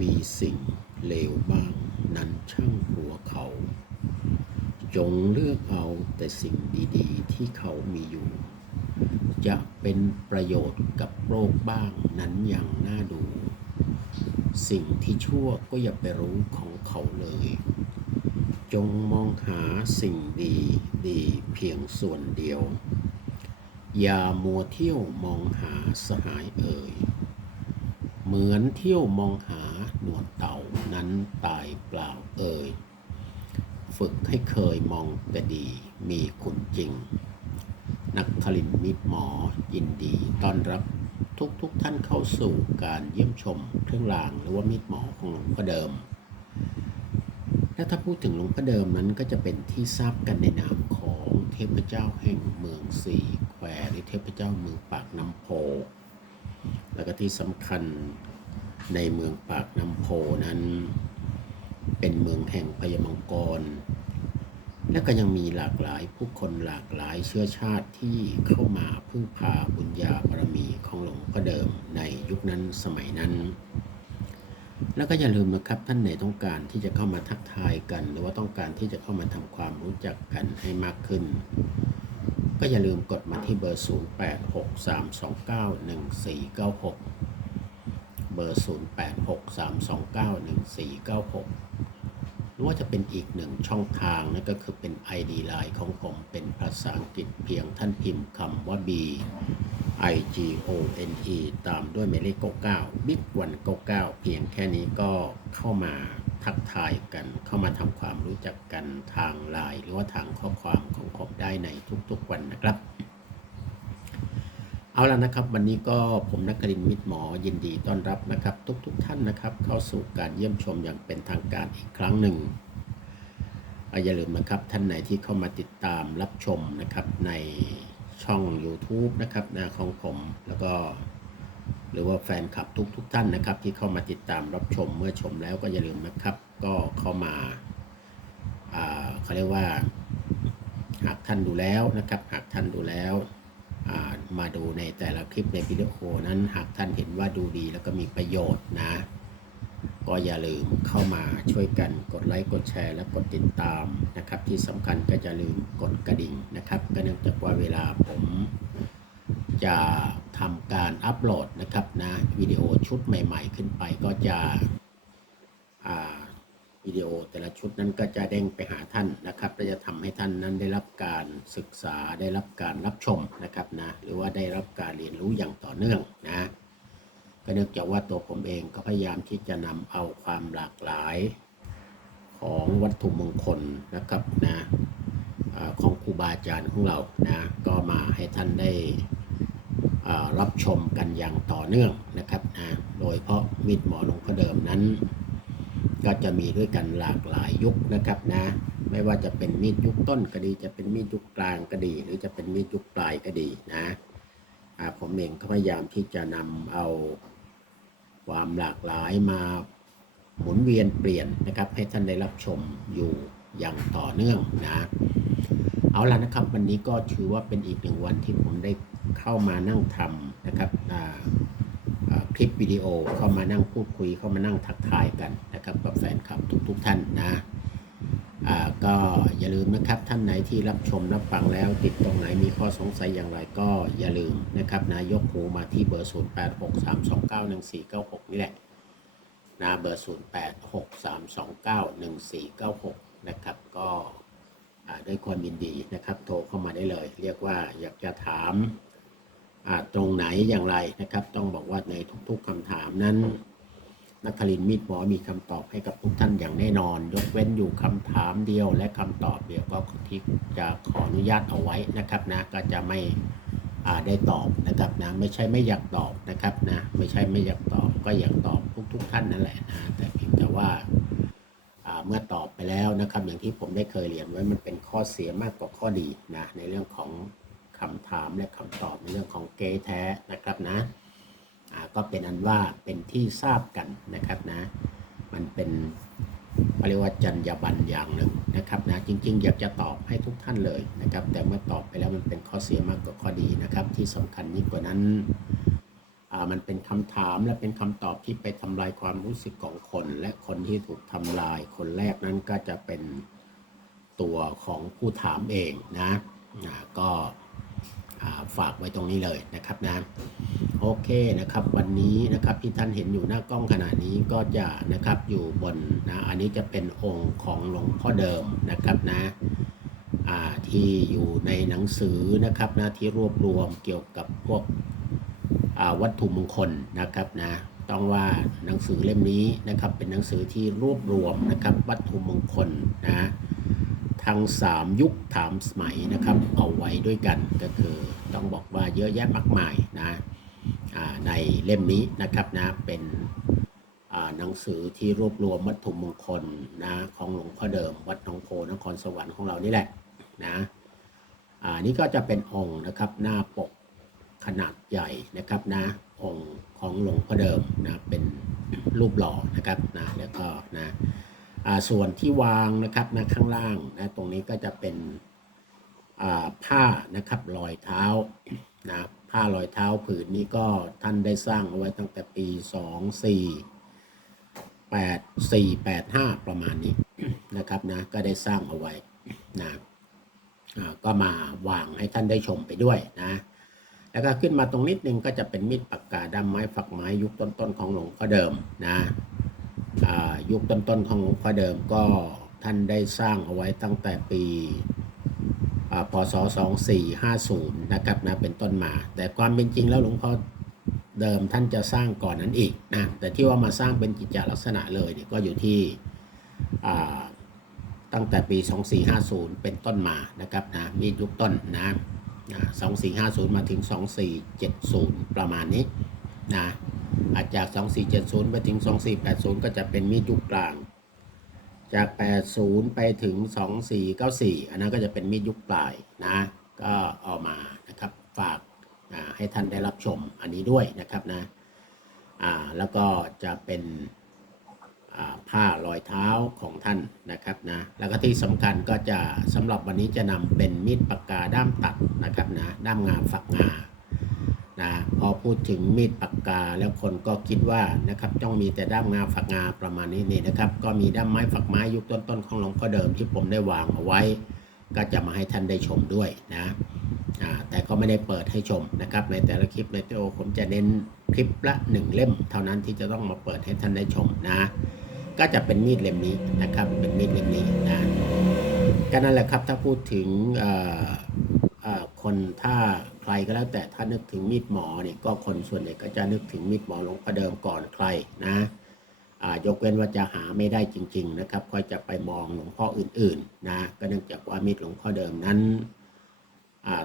มีสิ่งเลวบางนั้นช่างหัวเขา จงเลือกเอาแต่สิ่งดีๆ ที่เขามีอยู่ จะเป็นประโยชน์กับโลกบ้างนั้นอย่างน่าดู สิ่งที่ชั่วก็อย่าไปรู้ของเขาเลย จงมองหาสิ่งดีดีเพียงส่วนเดียว อย่ามัวเที่ยวมองหาสหายเอ่ย เหมือนเที่ยวมองหาหนวดเต่านั้นตายเปล่าเอ่ย ฝึกให้เคยมองแต่ดีมีคุณจริง นักคลินมิตรหมอยินดีต้อนรับทุกทุกท่านเข้าสู่การเยี่ยมชมเครื่องรางหรือว่ามิตรหมอของหลวงพ่อเดิม และถ้าพูดถึงหลวงพ่อเดิมนั้นก็จะเป็นที่ทราบกันในนามของเทพเจ้าแห่งเมืองสี่แควหรือเทพเจ้าเมืองปากน้ำโพ แล้วก็ที่สำคัญในเมืองปากน้ำโพนั้น เป็นเมืองแห่งพญามังกร และก็ยังมีหลากหลายผู้คนหลากหลายเชื้อชาติที่เข้ามาพึ่งพาบุญญาบารมีของหลวงพ่อเดิมในยุคนั้นสมัยนั้น แล้วก็อย่าลืมนะครับท่านไหนต้องการที่จะเข้ามาทักทายกัน หรือว่าต้องการที่จะเข้ามาทำความรู้จักกันให้มากขึ้น ก็อย่าลืมกดมาที่เบอร์ 0863291496 เบอร์ 0863291496 หรือว่าจะเป็นอีกหนึ่งช่องทางนั่นก็คือเป็น ID Line ของผมเป็นภาษาอังกฤษเพียงท่านพิมพ์คำว่า B I G O N E ตามด้วยหมายเลข 99 Big 199 เพียงแค่นี้ก็เข้ามา ทักทายกัน เข้ามาทำความรู้จักกันทางไลน์หรือว่าทางข้อความของผมได้ในทุกๆวันนะครับ เอาละนะครับ วันนี้ก็ผมนักกรินทร์มิตรหมอยินดีต้อนรับนะครับ ทุกๆทท่านนะครับ เข้าสู่การเยี่ยมชมอย่างเป็นทางการอีกครั้งหนึ่งอย่าลืมนะครับท่านไหนที่เข้ามาติดตามรับชมนะครับในช่อง YouTube นะครับของผมแล้วก็ หรือว่าแฟนคลับทุกๆทท่านนะครับ ที่เข้ามาติดตามรับชมเมื่อชมแล้วก็อย่าลืมนะครับ ก็เข้ามาเขาเรียกว่า หากท่านดูแล้วนะครับ หากท่านดูแล้วามาดูในแต่ละคลิปในวิดีโอนั้น หากท่านเห็นว่าดูดีแล้วก็มีประโยชน์นะ ก็อย่าลืมเข้ามาช่วยกันกดไลค์กดแชร์และกดติดตามนะครับ ที่สำคัญก็จะลืมกดกระดิ่งนะครับ ก็เนื่องจากว่าเวลาผมจะ ทำการอัปโหลดนะครับนะวิดีโอชุดใหม่ ๆ ขึ้นไปก็จะวิดีโอแต่ละชุดนั้นก็จะเด้งไปหาท่านนะครับและจะทำให้ท่านนั้นได้รับการศึกษาได้รับการรับชมนะครับนะหรือว่าได้รับการเรียนรู้อย่างต่อเนื่องนะก็เนื่องจากว่าตัวผมเองก็พยายามที่จะนำเอาความหลากหลายของวัตถุมงคลนะครับนะของครูบาอาจารย์ของเรานะก็มาให้ท่านได้ รับชมกันอย่างต่อเนื่องนะครับนะโดยเฉพาะมิตรหมอหลวงพ่อเดิมนั้น ก็จะมีด้วยกันหลากหลายยุคนะครับนะ ไม่ว่าจะเป็นมีดยุคต้นก็ดี จะเป็นมีดยุคกลางก็ดี หรือจะเป็นมีดยุคปลายก็ดีนะผมเองก็พยายามที่จะนำเอาความหลากหลายมาหมุนเวียนเปลี่ยนนะครับ ให้ท่านได้รับชมอยู่อย่างต่อเนื่องนะ เอาละนะครับ วันนี้ก็ถือว่าเป็นอีกหนึ่งวันที่ผมได้ เข้ามานั่งทำนะครับคลิปวิดีโอเข้ามานั่งพูดคุย เข้ามานั่งทักทายกันนะครับกับแฟนคลับทุกๆทท่านนะก็อย่าลืมนะครับท่านไหนที่รับชมรับฟังแล้วติดตรงไหนมีข้อสงสัยอย่างไรก็อย่าลืมนะครับนะยกหูมาที่เบอร์ 0 8 6 3 2 9 1 4 9 6 นี่แหละนะเบอร์ 0 8 6 3 2 9 1 4 9 6 นะครับก็ด้วยความยินดีนะครับโทรเข้ามาได้เลย เรียกว่าอยากจะถาม ตรงไหนอย่างไรนะครับ ต้องบอกว่าในทุกๆคำถามนั้นนักคลินมิตรหมอมีคำตอบให้กับทุกท่านอย่างแน่นอน ยกเว้นอยู่คำถามเดียวและคำตอบเดียวก็ที่จะขออนุญาตเอาไว้นะครับนะก็จะไม่ได้ตอบนะครับนะไม่ใช่ไม่อยากตอบนะครับนะไม่ใช่ไม่อยากตอบก็อยากตอบทุก ๆท่านนั่นแหละนะแต่เพียงแต่ว่าเมื่อตอบไปแล้วนะครับ อย่างที่ผมได้เคยเรียนไว้มันเป็นข้อเสียมากกว่าข้อดีนะในเรื่องของ คำถามและคำตอบในเรื่องของเกย์แท้นะครับนะก็เป็นอันว่าเป็นที่ทราบกันนะครับนะ มันเป็นเรียกว่าจรรยาบรรณอย่างหนึ่งนะครับนะจริง ๆ อยากจะตอบให้ทุกท่านเลยนะครับ แต่เมื่อตอบไปแล้วมันเป็นข้อเสียมากกว่าข้อดีนะครับ ที่สำคัญยิ่งกว่านั้นมันเป็นคำถามและเป็นคำตอบที่ไปทำลายความรู้สึกของคน และคนที่ถูกทำลายคนแรกนั้นก็จะเป็นตัวของผู้ถามเองนะอ่าก็ ฝากไว้ตรงนี้เลยนะครับนะโอเคนะครับ วันนี้นะครับที่ท่านเห็นอยู่หน้ากล้องขณะนี้ก็จะนะครับอยู่บนนะอันนี้จะเป็นองค์ของหลวงพ่อเดิมนะครับนะที่อยู่ในหนังสือนะครับนะที่รวบรวมเกี่ยวกับพวกวัตถุมงคลนะครับนะต้องว่าหนังสือเล่มนี้นะครับเป็นหนังสือที่รวบรวมนะครับวัตถุมงคลนะ ทั้ง 3 ยุคถามสมัยนะครับ เอาไว้ด้วยกันก็คือต้องบอกว่าเยอะแยะมากมายนะในเล่มนี้นะครับนะเป็นหนังสือที่รวบรวมวัตถุมงคลนะของหลวงพ่อเดิม วัดหนองโพนครสวรรค์ของเรานี่แหละนะอ่านี่ก็จะเป็นองค์นะครับหน้าปกขนาดใหญ่นะครับนะองค์ของหลวงพ่อเดิมนะเป็นรูปหล่อนะครับนะแล้วก็นะ ส่วนที่วางนะครับนะข้างล่างนะตรงนี้ก็จะเป็นอ่าผ้านะครับรอยเท้านะผ้ารอยเท้าผืนนี้ก็ท่านได้สร้างเอาไว้ตั้งแต่ปี 24 8 4 8 5 ประมาณนี้นะครับนะก็ได้สร้างเอาไว้นะอ่าก็มาวางให้ท่านได้ชมไปด้วยนะแล้วก็ขึ้นมาตรงนิดนึงก็จะเป็นมีดปากกาดำไม้ฝักไม้ยุคต้นๆของหลวงพ่อเดิมนะ ยุคต้นๆของหลวงพ่อเดิมก็ท่านได้สร้างเอาไว้ตั้งแต่ปีอ่าพศ 2450 นะครับนะเป็นต้นมา แต่ความเป็นจริงแล้วหลวงพ่อเดิมท่านจะสร้างก่อนนั้นอีกนะแต่ที่ว่ามาสร้างเป็นกิจจลักษณะเลยเนี่ยก็อยู่ที่ตั้งแต่ปี 2450 เป็นต้นมานะครับนะมียุคต้นนะนะ2450 มาถึง 2470 ประมาณนี้ นะอาจจาก 2470 ไปถึง 2480 ก็จะเป็นมีดยุคกลาง จาก 80 ไปถึง 2494 อันนั้นก็จะเป็นมีดยุคปลายนะ ก็เอามานะครับฝากให้ท่านได้รับชมอันนี้ด้วยนะครับนะแล้วก็จะเป็นผ้ารอยเท้าของท่านนะครับนะ แล้วก็ที่สำคัญก็จะสำหรับวันนี้จะนำเป็นมีดปากกาด้ามตัดนะครับนะ ด้ามงาฝักงา นะพอพูดถึงมีดปากกาแล้วคนก็คิดว่านะครับต้องมีแต่ด้ามงาฝักงาประมาณนี้นี่นะครับ ก็มีด้ามไม้ฝักไม้ยุคต้นๆของหลวงพ่อเดิมที่ผมได้วางเอาไว้ ก็จะมาให้ท่านได้ชมด้วยนะแต่ก็ไม่ได้เปิดให้ชมนะครับ ในแต่ละคลิปในวิดีโอผมจะเน้นคลิปละหนึ่งเล่ม เท่านั้นที่จะต้องมาเปิดให้ท่านได้ชมนะ ก็จะเป็นมีดเล่มนี้นะครับเป็นมีดเล่มนี้นะก็นั่นแหละครับถ้าพูดถึงคนถ้า ใครก็แล้วแต่ถ้านึกถึงมีดหมอเนี่ยก็คนส่วนใหญ่ก็จะนึกถึงมีดหมอหลวงพ่อเดิมก่อนใครนะยกเว้นว่าจะหาไม่ได้จริง ๆ นะครับ ก็จะไปมองหลวงพ่ออื่นๆนะก็เนื่องจากว่ามีดหลวงพ่อเดิมนั้น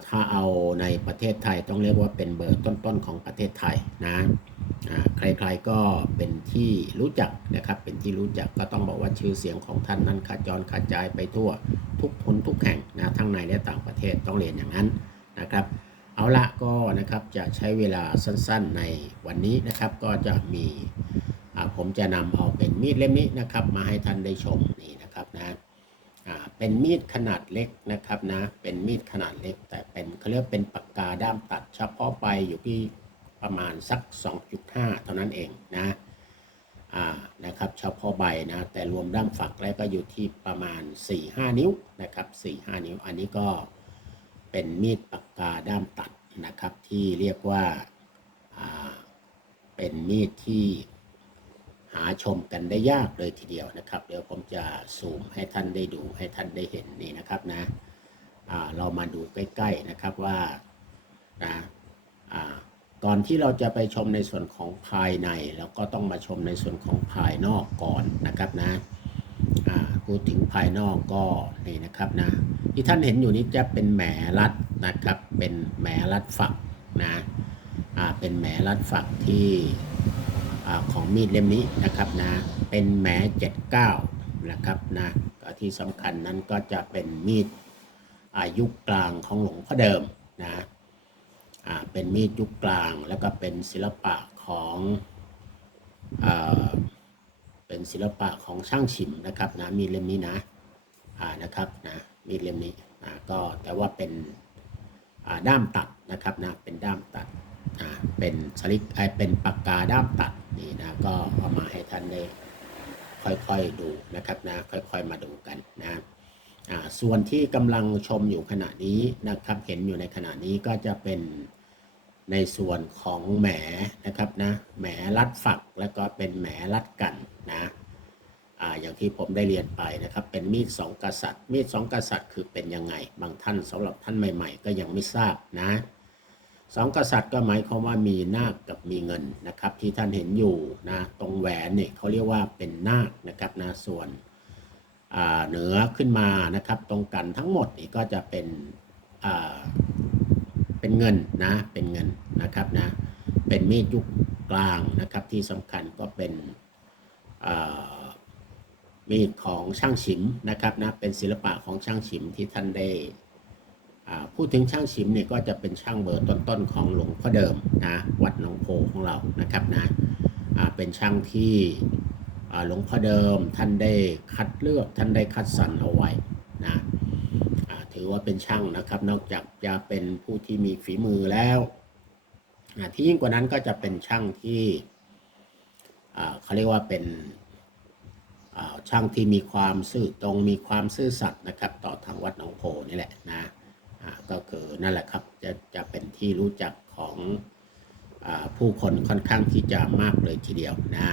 ถ้าเอาในประเทศไทยต้องเรียกว่าเป็นเบอร์ต้นๆของประเทศไทยนะใครๆก็เป็นที่รู้จักนะครับ เป็นที่รู้จักก็ต้องบอกว่าชื่อเสียงของท่านนั้นขจรกระจายไปทั่วทุกคนทุกแห่งนะทั้งในและต่างประเทศต้องเรียนอย่างนั้นนะครับ เอาละก็นะครับจะใช้เวลาสั้นๆในวันนี้นะครับก็จะมีผมจะนำเอาเป็นมีดเล่มนี้นะครับ มาให้ท่านได้ชมนี่นะครับนะเป็นมีดขนาดเล็กนะครับนะเป็นมีดขนาดเล็ก แต่เป็นเขาเรียกเป็นปากกาด้ามตัด เฉพาะไปอยู่ที่ประมาณสัก 2.5 เท่านั้นเองนะนะครับเฉพาะใบนะแต่รวมด้ามฝักแล้วก็อยู่ที่ประมาณ 4-5 นิ้วนะครับ4-5 นิ้วอันนี้ก็ เป็นมีดปากกาด้ามตัดนะครับที่เรียกว่าเป็นมีดที่หาชมกันได้ยากเลยทีเดียวนะครับ เดี๋ยวผมจะซูมให้ท่านได้ดูให้ท่านได้เห็นนี่นะครับนะเรามาดูใกล้ๆนะครับว่านะก่อนที่เราจะไปชมในส่วนของภายใน เราก็ต้องมาชมในส่วนของภายนอกก่อนนะครับนะ พูดถึงภายนอกก็นี่นะครับนะที่ท่านเห็นอยู่นี้จะเป็นแหมรัดนะครับ เป็นแหมรัดฝักนะอ่าเป็นแหมรัดฝักที่อ่าของมีดเล่มนี้นะครับนะเป็นแหม79นะครับนะที่สำคัญนั้นก็จะเป็นมีดอายุกลางของหลวงพ่อเดิมนะอ่าเป็นมีดยุคกลางแล้วก็เป็นศิลปะของอ่า เป็นศิลปะของช่างฉิมนะครับนะมีเล่มนี้นะอ่านะครับนะมีเล่มนี้นะก็แต่ว่าเป็นอ่าด้ามตัดนะครับนะเป็นด้ามตัดอ่าเป็นสลิกไอเป็นปากกาด้ามตัดนี่นะก็เอามาให้ท่านได้ค่อยๆดูนะครับนะค่อยๆมาดูกันนะอ่าส่วนที่กำลังชมอยู่ขณะนี้นะครับเห็นอยู่ในขณะนี้ก็จะเป็น ในส่วนของแหมนะครับนะแหมรัดฝักแล้วก็เป็นแหมรัดกันนะอ่าอย่างที่ผมได้เรียนไปนะครับ เป็นมีดสองกษัตริย์ มีดสองกษัตริย์คือเป็นยังไง บางท่านสำหรับท่านใหม่ ๆ ก็ยังไม่ทราบนะสองกษัตริย์ก็หมายความว่ามีนาคกับมีเงินนะครับ ที่ท่านเห็นอยู่นะตรงแหวนเนี่ยเขาเรียกว่าเป็นนาคนะครับนะส่วนอ่าเหนือขึ้นมานะครับ ตรงกันทั้งหมดนี่ก็จะเป็นอ่า เป็นเงินนะเป็นเงินนะครับนะเป็นมีดยุคกลางนะครับที่สำคัญก็เป็นมีดของช่างฉิมนะครับนะเป็นศิลปะของช่างฉิมที่ท่านได้พูดถึงช่างชิมเนี่ยก็จะเป็นช่างเบอร์ต้นๆของหลวงพ่อเดิมนะวัดหนองโพของเรานะครับนะเป็นช่างที่หลวงพ่อเดิมท่านได้คัดเลือกท่านได้คัดสรรเอาไว้นะ ถือว่าเป็นช่างนะครับ นอกจากจะเป็นผู้ที่มีฝีมือแล้วที่ยิ่งกว่านั้นก็จะเป็นช่างที่เขาเรียกว่าเป็นช่างที่มีความซื่อตรงมีความซื่อสัตย์นะครับ ต่อทางวัดหนองโพนี่แหละนะก็คือนั่นแหละครับจะจะเป็นที่รู้จักของอผู้คนค่อนข้างที่จะมากเลยทีเดียวนะ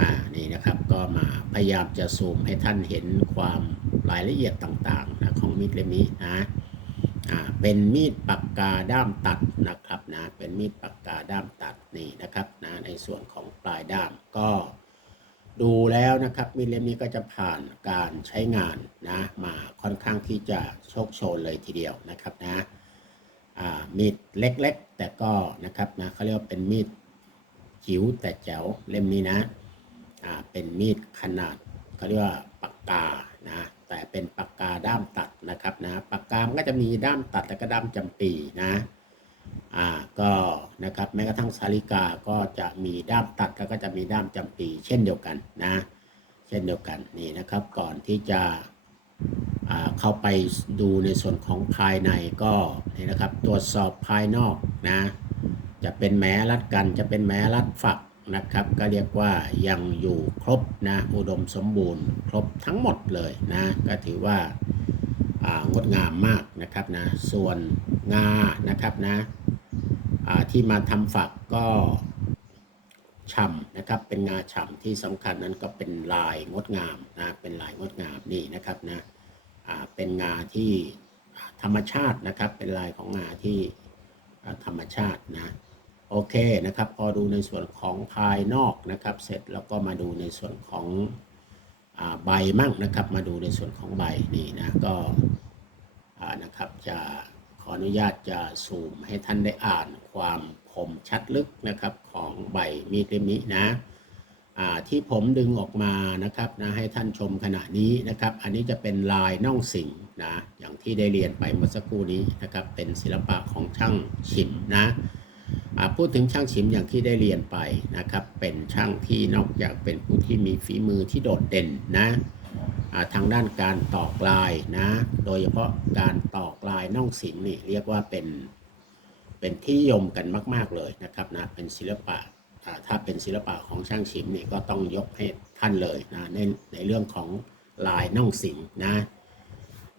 อ่านี่นะครับก็มาพยายามจะซูมให้ท่านเห็นความรายละเอียดต่างๆนะของมีดเล่มนี้นะอ่าเป็นมีดปากกาด้ามตัดนะครับนะเป็นมีดปากกาด้ามตัดนี่นะครับนะในส่วนของปลายด้ามก็ดูแล้วนะครับมีดเล่มนี้ก็จะผ่านการใช้งานนะมาค่อนข้างที่จะโชคโชนเลยทีเดียวนะครับนะมีดเล็กๆ แต่ก็นะครับนะเขาเรียกว่าเป็นมีดจิ๋วแต่แจ๋วเล่มนี้นะ อ่าเป็นมีดขนาดเขาเรียกว่าปากกานะแต่เป็นปากกาด้ามตัดนะครับนะปากกามันก็จะมีด้ามตัดและก็ด้ามจำปีนะอ่าก็นะครับแม้กระทั่งสาลิกาก็จะมีด้ามตัดแล้วก็จะมีด้ามจำปี เช่นเดียวกันนะ เช่นเดียวกันนี่นะครับก่อนที่จะอ่าเข้าไปดูในส่วนของภายในก็นี่นะครับตรวจสอบภายนอกนะจะเป็นแม้รัดกันจะเป็นแม้รัดฝัก นะครับ ก็เรียกว่ายังอยู่ครบนะอุดมสมบูรณ์ ครบทั้งหมดเลยนะก็ถือว่าางดงามมากนะครับนะส่วนงานะครับนะที่มาทำฝักก็ฉ่ำนะครับเป็นงาฉ่ำที่สำคัญนั้นก็เป็นลายงดงามนะเป็นลายงดงามนี่นะครับนะเป็นงาที่ธรรมชาตินะครับเป็นลายของงาที่ธรรมชาตินะ โอเคนะครับพอดูในส่วนของภายนอกนะครับ เสร็จแล้วก็มาดูในส่วนของอใบมั่งนะครับ มาดูในส่วนของใบนี่นะก็นะครับจะขออนุญาตจะซูมให้ท่านได้อ่านความคมชัดลึกนะครับของใบมีดเล่มนี้นะที่ผมดึงออกมานะครับนะให้ท่านชมขณะนี้นะครับ อันนี้จะเป็นลายน่องสิงนะอย่างที่ได้เรียนไปเมื่อสักครู่นี้นะครับเป็นศิลปะของช่างฉิมนะ พูดถึงช่างฉิมอย่างที่ได้เรียนไปนะครับ เป็นช่างที่นอกจากเป็นผู้ที่มีฝีมือที่โดดเด่นนะทางด้านการตอกลายนะ โดยเฉพาะการตอกลายน่องศิลป์นี่เรียกว่าเป็นเป็นที่ยมกันมาก ๆเลยนะครับนะเป็นศิลปะถ้าเป็นศิลปะของช่างฉิมนี่ก็ต้องยกให้ท่านเลยนะในในเรื่องของลายน่องสิงนะ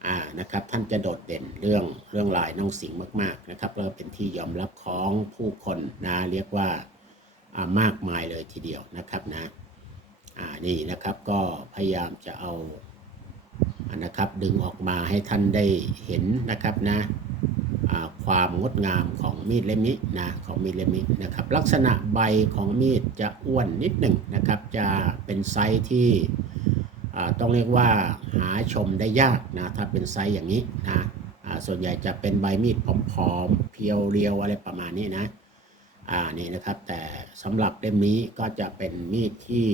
อ่านะครับท่านจะโดดเด่นเรื่องเรื่องลายน้องสิงห์มากๆนะครับแล้วเป็นที่ยอมรับของผู้คนนะเรียกว่าามากมายเลยทีเดียวนะครับนะอ่านี่นะครับก็พยายามจะเอาอานะครับดึงออกมาให้ท่านได้เห็นนะครับนะอ่าความงดงามของมีดเล่มนี้นะของมีดเล่มนี้นะครับ ลักษณะใบของมีดจะอ้วนนิดหนึ่งนะครับ จะเป็นไซส์ที่ ต้องเรียกว่าหาชมได้ยากนะถ้าเป็นไซส์อย่างนี้นะส่วนใหญ่จะเป็นใบมีดผอมๆเพียวเรียวอะไรประมาณนี้นะอ่านี่นะครับแต่สำหรับเล่มนี้ก็จะเป็นมีดที่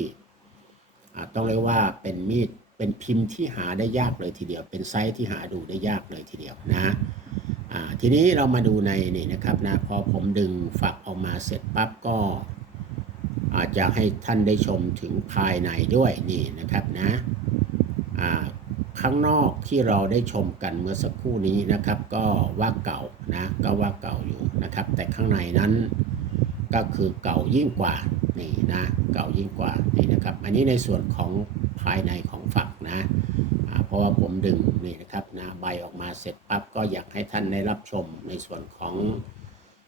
ต้องเรียกว่าเป็นมีดเป็นพิมพ์ที่หาได้ยากเลยทีเดียว เป็นไซส์ที่หาดูได้ยากเลยทีเดียวนะทีนี้เรามาดูในนี่นะครับนะพอผมดึงฝักออกมาเสร็จปั๊บก็ อาจจะให้ท่านได้ชมถึงภายในด้วยนี่นะครับนะข้างนอกที่เราได้ชมกันเมื่อสักครู่นี้นะครับ ก็ว่าเก่านะก็ว่าเก่าอยู่นะครับ แต่ข้างในนั้นก็คือเก่ายิ่งกว่านี่นะเก่ายิ่งกว่านี่นะครับ อันนี้ในส่วนของภายในของฝักนะเพราะว่าผมดึงนี่นะครับนะใบออกมาเสร็จปั๊บก็อยากให้ท่านได้รับชมในส่วนของ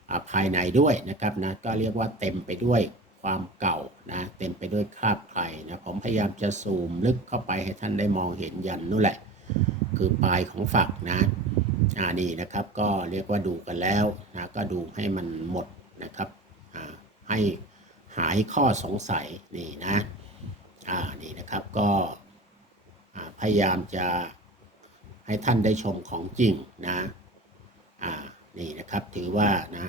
อภายในด้วยนะครับนะก็เรียกว่าเต็มไปด้วย ความเก่านะเต็มไปด้วยคราบไครนะผมพยายามจะซูมลึกเข้าไปให้ท่านได้มองเห็นยันนู่นแหละ คือปลายของฝักนะอ่านี่นะครับก็เรียกว่าดูกันแล้วนะก็ดูให้มันหมดนะครับอ่าให้หายข้อสงสัยนี่นะอ่านี่นะครับก็พยายามจะให้ท่านได้ชมของจริงนะอ่านี่นะครับถือว่านะ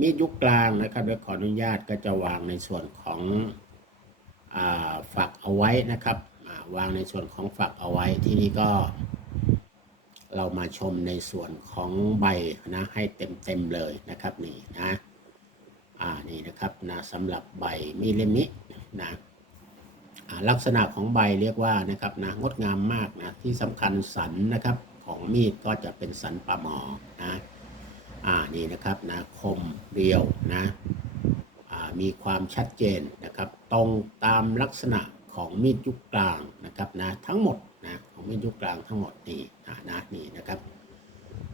มีดยุคกลางนะครับโดยขออนุญาตก็จะวางในส่วนของฝักเอาไว้นะครับวางในส่วนของฝักเอาไว้ที่นี่ก็ เรามาชมในส่วนของใบนะให้เต็มๆเลยนะครับนี่นะอ่านี่นะครับนะสำหรับใบมีเล่มนี้นะลักษณะของใบเรียกว่านะครับนะงดงามมากนะที่สำคัญสันนะครับของมีดก็จะเป็นสันปลาหมอนะ อ่านี่นะครับนะคมเรียวนะมีความชัดเจนนะครับตรงตามลักษณะของมีดยุคกลางนะครับนะทั้งหมดนะของมีดยุคกลางทั้งหมดนี่อ่านะนี่นะครับ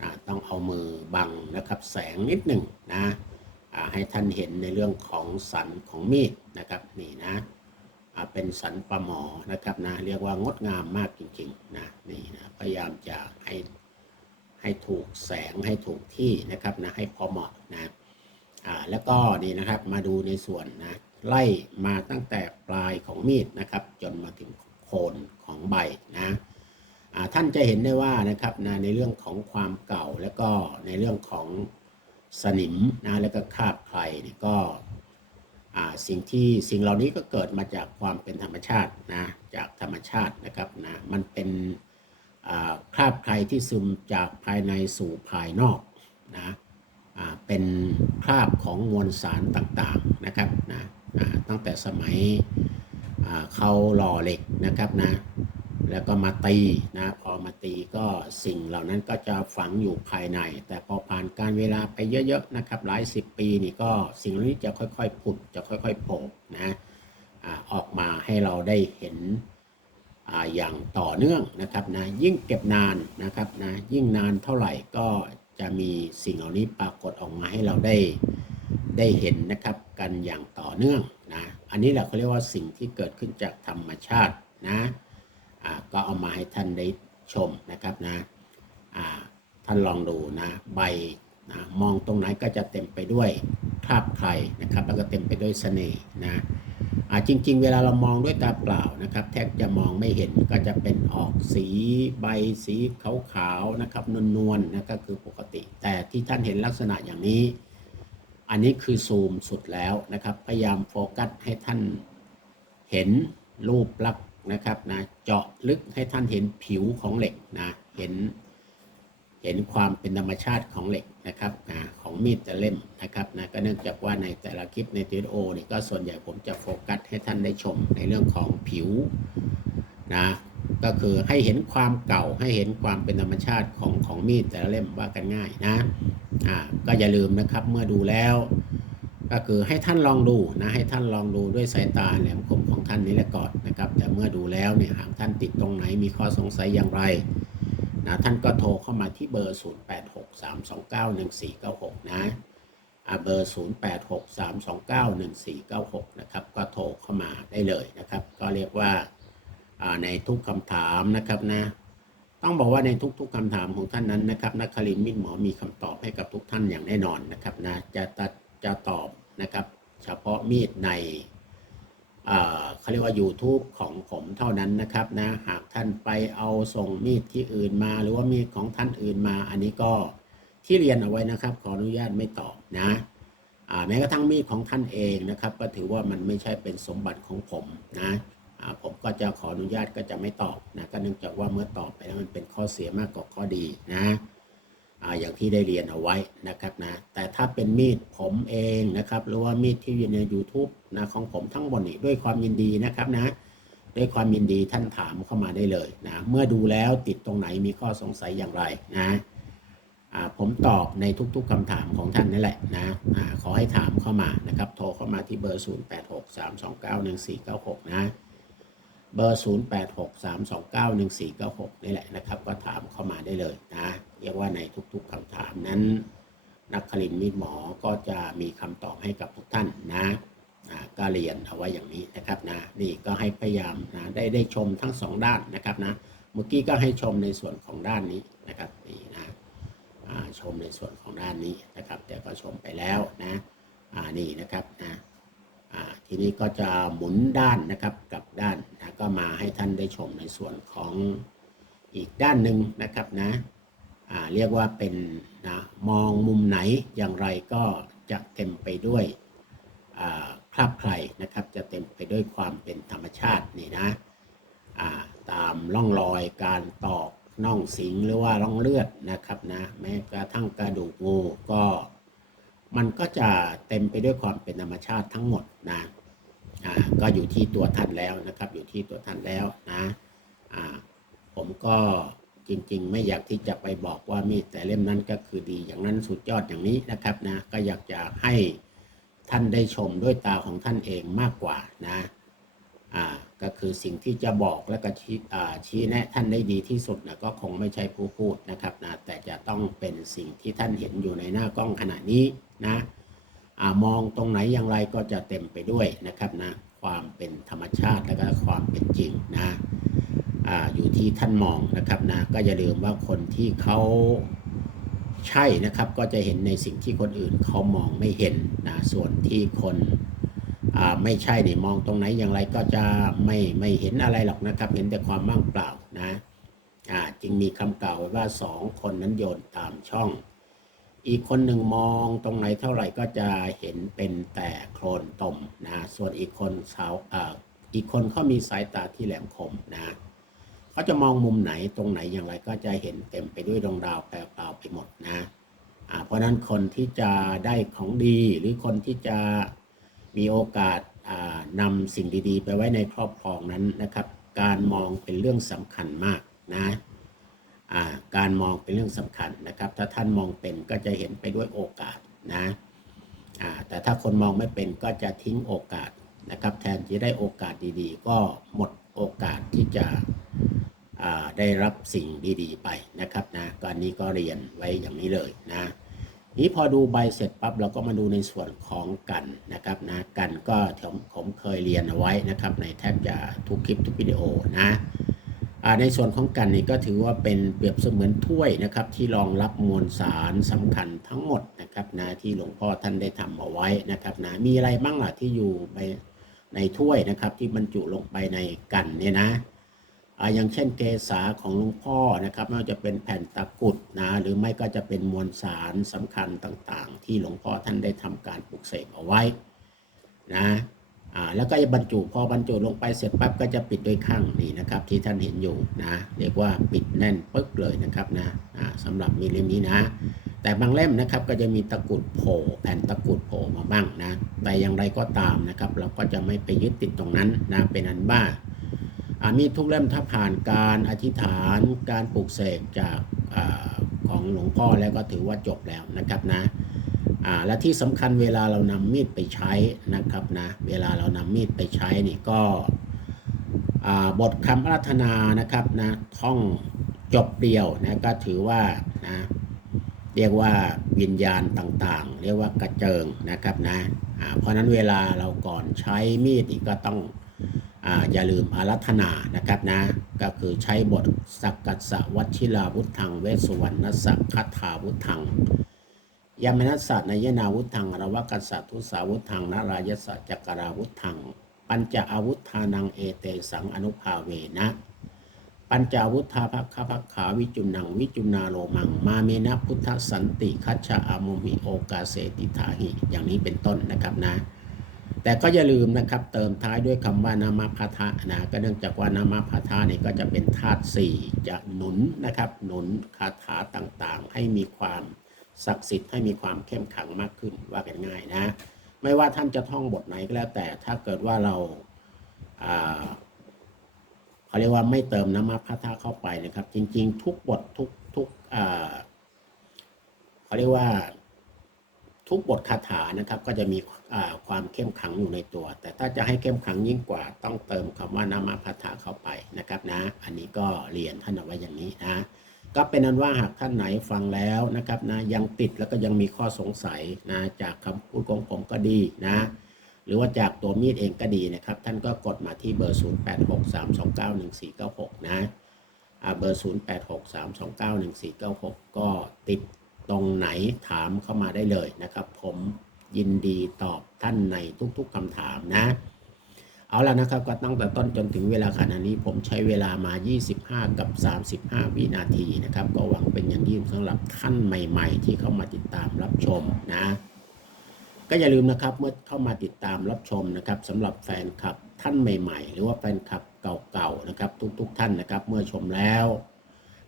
อ่าต้องเอามือบังนะครับแสงนิดหนึ่งนะให้ท่านเห็นในเรื่องของสันของมีดนะครับนี่นะเป็นสันปลาหมอนะครับนะเรียกว่างดงามมากจริงๆนะนี่นะพยายามจะให้ ให้ถูกแสงให้ถูกที่นะครับนะให้พอเหมาะนะอ่าแล้วก็นี่นะครับมาดูในส่วนนะไล่มาตั้งแต่ปลายของมีดนะครับ จนมาถึงโคนของใบนะท่านจะเห็นได้ว่านะครับนะในเรื่องของความเก่าแล้วก็ในเรื่องของสนิมนะแล้วก็คาบใครนี่ก็สิ่งที่สิ่งเหล่านี้ก็เกิดมาจากความเป็นธรรมชาตินะจากธรรมชาตินะครับนะมันเป็น คราบใครที่ซึมจากภายในสู่ภายนอกนะเป็นคราบของมวลสารต่างๆนะครับนะตั้งแต่สมัยเขาหล่อเหล็กนะครับนะแล้วก็มาตีนะพอมาตีก็สิ่งเหล่านั้นก็จะฝังอยู่ภายใน แต่พอผ่านการเวลาไปเยอะๆนะครับหลายสิบปีนี่ก็สิ่งเหล่านี้จะค่อยๆผุดจะค่อยๆโผล่นะออกมาให้เราได้เห็น อย่างต่อเนื่องนะครับนะยิ่งเก็บนานนะครับนะยิ่งนานเท่าไหร่ก็จะมีสิ่งเหล่านี้ปรากฏออกมาให้เราได้ได้เห็นนะครับกันอย่างต่อเนื่องนะอันนี้แหละเขาเรียกว่าสิ่งที่เกิดขึ้นจากธรรมชาตินะอ่าก็เอามาให้ท่านได้ชมนะครับนะอ่าท่านลองดูนะใบนะมองตรงไหนก็จะเต็มไปด้วยคราบใครนะครับ แล้วก็เต็มไปด้วยเสน่ห์นะ จริง ๆ เวลาเรามองด้วยตาเปล่านะครับ แทบจะมองไม่เห็นก็จะเป็นออกสีใบสีขาวๆนะครับนวลๆนะก็คือปกติ แต่ที่ท่านเห็นลักษณะอย่างนี้ อันนี้คือซูมสุดแล้วนะครับ พยายามโฟกัสให้ท่านเห็นรูปลักษณ์นะครับนะเจาะลึกให้ท่านเห็นผิวของเหล็กนะเห็น เห็นความเป็นธรรมชาติของเหล็กนะครับนะของมีดแต่เล่มนะครับนะก็เนื่องจากว่าในแต่ละคลิปในทีโอนี่ก็ส่วนใหญ่ผมจะโฟกัสให้ท่านได้ชมในเรื่องของผิวนะก็คือให้เห็นความเก่าให้เห็นความเป็นธรรมชาติของของมีดแต่ละเล่มว่ากันง่ายนะอ่าก็อย่าลืมนะครับเมื่อดูแล้ว ก็คือให้ท่านลองดูนะให้ท่านลองดูด้วยสายตาแหลมคมของท่านนี้แหละก่อนนะครับแต่เมื่อดูแล้วเนี่ยหากท่านติดตรงไหนมีข้อสงสัยอย่างไร นะท่านก็โทรเข้ามาที่เบอร์ 0863291496 นะอ่าเบอร์ 0863291496 นะครับ ก็โทรเข้ามาได้เลยนะครับ ก็เรียกว่าในทุกคำถามนะครับนะต้องบอกว่าในทุกๆคำถามของท่านนั้นนะครับนักคลินมิตรหมอมีคำตอบให้กับทุกท่านอย่างแน่นอนนะครับนะจะตัดจะตอบนะครับ เฉพาะมีดใน เขาเรียกว่า YouTube ของผมเท่านั้นนะครับนะหากท่านไปเอาส่งมีดที่อื่นมา หรือว่ามีดของท่านอื่นมา อันนี้ก็ที่เรียนเอาไว้นะครับ ขออนุญาตไม่ตอบนะแม้กระทั่งมีดของท่านเองนะครับ ก็ถือว่ามันไม่ใช่เป็นสมบัติของผมนะผมก็จะขออนุญาตก็จะไม่ตอบนะก็เนื่องจากว่าเมื่อตอบไปแล้วมันเป็นข้อเสียมากกว่าข้อดีนะ อย่างที่ได้เรียนเอาไว้นะครับนะแต่ถ้าเป็นมีดผมเองนะครับหรือว่ามีดที่อยู่ใน YouTube นะของผมทั้งหมดนี่ด้วยความยินดีนะครับนะด้วยความยินดีท่านถามเข้ามาได้เลยนะเมื่อดูแล้วติดตรงไหนมีข้อสงสัยอย่างไรนะผมตอบในทุกๆคำถามของท่านนี่แหละนะอาขอให้ถามเข้ามานะครับโทรเข้ามาที่เบอร์ 0863291496 นะเบอร์ 0863291496 นี่แหละนะครับ ก็ถามเข้ามาได้เลยนะ เรียกว่าในทุกๆคำถามนั้น นักคลินมีหมอก็จะมีคำตอบให้กับทุกท่านนะก็เรียนเอาไว้อย่างนี้นะครับนะนี่ก็ให้พยายามนะได้ได้ชมทั้งสองด้านนะครับนะเมื่อกี้ก็ให้ชมในส่วนของด้านนี้นะครับนี่นะชมในส่วนของด้านนี้นะครับ แต่ก็ชมไปแล้วนะอ่านี่นะครับนะอ่าทีนี้ก็จะหมุนด้านนะครับกับด้านนะก็มาให้ท่านได้ชมในส่วนของอีกด้านหนึ่งนะครับนะ เรียกว่าเป็นนะมองมุมไหนอย่างไรก็จะเต็มไปด้วยคราบใครนะครับ จะเต็มไปด้วยความเป็นธรรมชาตินี่นะอ่าตามร่องรอยการตอกน่องสิงหรือว่าร่องเลือดนะครับนะแม้กระทั่งกระดูกงูก็มันก็จะเต็มไปด้วยความเป็นธรรมชาติทั้งหมดนะอ่าก็อยู่ที่ตัวท่านแล้วนะครับ อยู่ที่ตัวท่านแล้วนะอ่าผมก็ จริง ๆ ไม่อยากที่จะไปบอกว่ามีดแต่เล่มนั้นก็คือดีอย่างนั้นสุดยอดอย่างนี้นะครับนะก็อยากจะให้ท่านได้ชมด้วยตาของท่านเองมากกว่านะอ่าก็คือสิ่งที่จะบอกและก็ชี้อ่าชี้แนะท่านได้ดีที่สุดนะก็คงไม่ใช่ผู้พูดนะครับนะแต่จะต้องเป็นสิ่งที่ท่านเห็นอยู่ในหน้ากล้องขณะนี้นะอ่ามองตรงไหนอย่างไรก็จะเต็มไปด้วยนะครับนะความเป็นธรรมชาติและก็ความเป็นจริงนะ ออยู่ที่ท่านมองนะครับนะก็อย่าลืมว่าคนที่เขาใช่นะครับก็จะเห็นในสิ่งที่คนอื่นเขามองไม่เห็นนะส่วนที่คนไม่ใช่เนี่ยมองตรงไหนอย่างไรก็จะไม่ไม่เห็นอะไรหรอกนะครับ เห็นแต่ความว่างเปล่านะจึงมีคำกล่าวไว้ว่าสองคนนั้นโยนตามช่อง อีกคนหนึ่งมองตรงไหนเท่าไหร่ก็จะเห็นเป็นแต่โคลนตมนะส่วนอีกคนสาวออีกคนเขามีสายตาที่แหลมคมนะ เขาจะมองมุมไหนตรงไหนอย่างไรก็จะเห็นเต็มไปด้วยดวงดาวแปลเปล่าไปหมดนะเพราะนั้นคนที่จะได้ของดีหรือคนที่จะมีโอกาสนำสิ่งดีๆ ไปไว้ในครอบครองนั้นนะครับ การมองเป็นเรื่องสำคัญมากนะการมองเป็นเรื่องสำคัญนะครับ ถ้าท่านมองเป็นก็จะเห็นไปด้วยโอกาสนะแต่ถ้าคนมองไม่เป็นก็จะทิ้งโอกาสนะครับ แทนที่ได้โอกาสดีๆ ก็หมด โอกาสที่จะได้รับสิ่งดีๆไปนะครับนะก็อันนี้ก็เรียนไว้อย่างนี้เลยนะนี้พอดูใบเสร็จปั๊บเราก็มาดูในส่วนของกันนะครับนะกันก็ผมเคยเรียนเอาไว้นะครับในแทบจะทุกคลิปทุกวิดีโอนะในส่วนของกันนี่ก็ถือว่าเป็นเปรียบเสมือนถ้วยนะครับที่รองรับมวลสารสำคัญทั้งหมดนะครับนะที่หลวงพ่อท่านได้ทำเอาไว้นะครับนะมีอะไรบ้างล่ะที่อยู่ไป ในถ้วยนะครับที่บรรจุลงไปในกันเนี่ยนะอย่างเช่นเกษาของหลวงพ่อนะครับไม่ว่าจะเป็นแผ่นตะกุดนะหรือไม่ก็จะเป็นมวลสารสำคัญต่างๆ ที่หลวงพ่อท่านได้ทำการปลุกเสกเอาไว้นะแล้วก็จะบรรจุพอบรรจุลงไปเสร็จปั๊บก็จะปิดด้วยข้างนี้นะครับ ที่ท่านเห็นอยู่นะเรียกว่าปิดแน่นปึ๊กเลยนะครับนะอ่าสำหรับมีเล่มนี้นะ แต่บางเล่มนะครับก็จะมีตะกุดโผล่แผ่นตะกุดโผล่มาบ้างนะ แต่อย่างไรก็ตามนะครับ เราก็จะไม่ไปยึดติดตรงนั้นนะเป็นอันบ้าอามีดทุกเล่มถ้าผ่านการอธิษฐาน การปลูกเสกจากอของหลวงพ่อแล้วก็ถือว่าจบแล้วนะครับนะและที่สำคัญเวลาเรานำมีดไปใช้นะครับนะเวลาเรานำมีดไปใช้นี่ก็บทคำอารัธนานะครับนะท่องจบเดียวนะก็ถือว่านะ เรียกว่าวิญญาณต่างๆ เรียกว่ากระเจิงนะครับนะเพราะฉะนั้นเวลาเราก่อนใช้มีดนี่ก็ต้องออย่าลืมอารัธนานะครับนะก็คือใช้บทสักกัสวัชิราวุธัง เวสุวรรณสักคัตถาวุธังยามนัสสะนายนาวุธังอรวกัสสะทุสาวุธังนารายสสะจักราวุธัง ปัญจอาวุธานังเอเตสังอนุภาเวนะ ปัญจาวุธาภคพักขาวิจุนังวิจุนาโลมัง มาเมนะพุทธสันติคัจฉะอามุมิโอกาเสติทาหิ อย่างนี้เป็นต้นนะครับนะ แต่ก็อย่าลืมนะครับเติมท้ายด้วยคำว่านามาพาทะนะก็เนื่องจากว่านามาพาทะนี่ก็จะเป็นธาตุสี่จะหนุนนะครับหนุนคาถาต่างๆ ให้มีความศักดิ์สิทธิ์ให้มีความเข้มขังมากขึ้นว่ากันง่ายนะ ไม่ว่าท่านจะท่องบทไหนก็แล้วแต่ถ้าเกิดว่าเราา เขาเรียกว่าไม่เติมน้ำมาพาทะเข้าไปนะครับ จริง ๆ ทุกบททุกทุกอ่าเขาเรียกว่าทุกบทคาถานะครับ ก็จะมีความเข้มขังอยู่ในตัว แต่ถ้าจะให้เข้มขังยิ่งกว่า ต้องเติมคำว่านามาพัทธะเข้าไปนะครับนะ อันนี้ก็เรียนท่านเอาไว้อย่างนี้นะ ก็เป็นนั้นว่าหากท่านไหนฟังแล้วนะครับนะยังติดแล้วก็ยังมีข้อสงสัยนะจากคำพูดของผมก็ดีนะ หรือว่าจากตัวมีดเองก็ดีนะครับ ท่านก็กดมาที่เบอร์ 0863291496 นะอ่าเบอร์ 0863291496 ก็ติดตรงไหนถามเข้ามาได้เลยนะครับ ผมยินดีตอบท่านในทุกๆคำถามนะ เอาละนะครับก็ตั้งแต่ต้นจนถึงเวลาขณะนี้ผมใช้เวลามา 25 กับ 35 วินาทีนะครับ ก็หวังเป็นอย่างยิ่งสำหรับท่านใหม่ ๆ ที่เข้ามาติดตามรับชมนะ ก็อย่าลืมนะครับเมื่อเข้ามาติดตามรับชมนะครับสำหรับแฟนคลับท่านใหม่ ๆ หรือว่าแฟนคลับเก่าๆนะครับ ทุกๆท่านนะครับ เมื่อชมแล้ว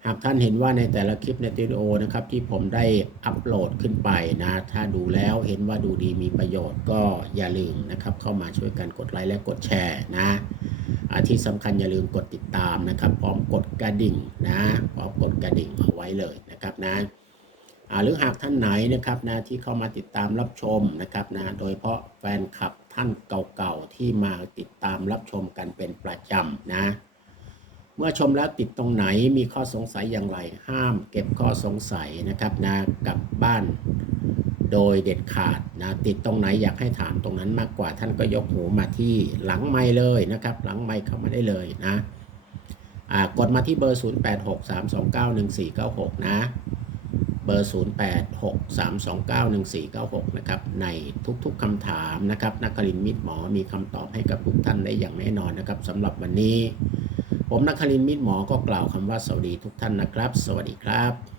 หากท่านเห็นว่าในแต่ละคลิปในวิดีโอนะครับที่ผมได้อัปโหลดขึ้นไปนะ ถ้าดูแล้วเห็นว่าดูดีมีประโยชน์ก็อย่าลืมนะครับ เข้ามาช่วยกันกดไลค์และกดแชร์นะที่สำคัญอย่าลืมกดติดตามนะครับ พร้อมกดกระดิ่งนะพร้อมกดกระดิ่งเอาไว้เลยนะครับนะ หรือหากท่านไหนนะครับนะที่เข้ามาติดตามรับชมนะครับนะโดยเฉพาะแฟนคลับท่านเก่าๆที่มาติดตามรับชมกันเป็นประจำนะ เมื่อชมแล้วติดตรงไหนมีข้อสงสัยอย่างไร ห้ามเก็บข้อสงสัยนะครับนะกลับบ้านโดยเด็ดขาดนะติดตรงไหนอยากให้ถามตรงนั้นมากกว่าท่านก็ยกหูมาที่หลังไม้เลยนะครับ หลังไม้เข้ามาได้เลยนะกดมาที่เบอร์ 0863291496 นะ เบอร์ 0863291496 นะครับ ในทุกๆคำถามนะครับ นักกลินมิตรหมอมีคำตอบให้กับทุกท่านได้อย่างแน่นอนนะครับสำหรับวันนี้ ผมนักคลินมิตรหมอก็กล่าวคำว่าสวัสดีทุกท่านนะครับ สวัสดีครับ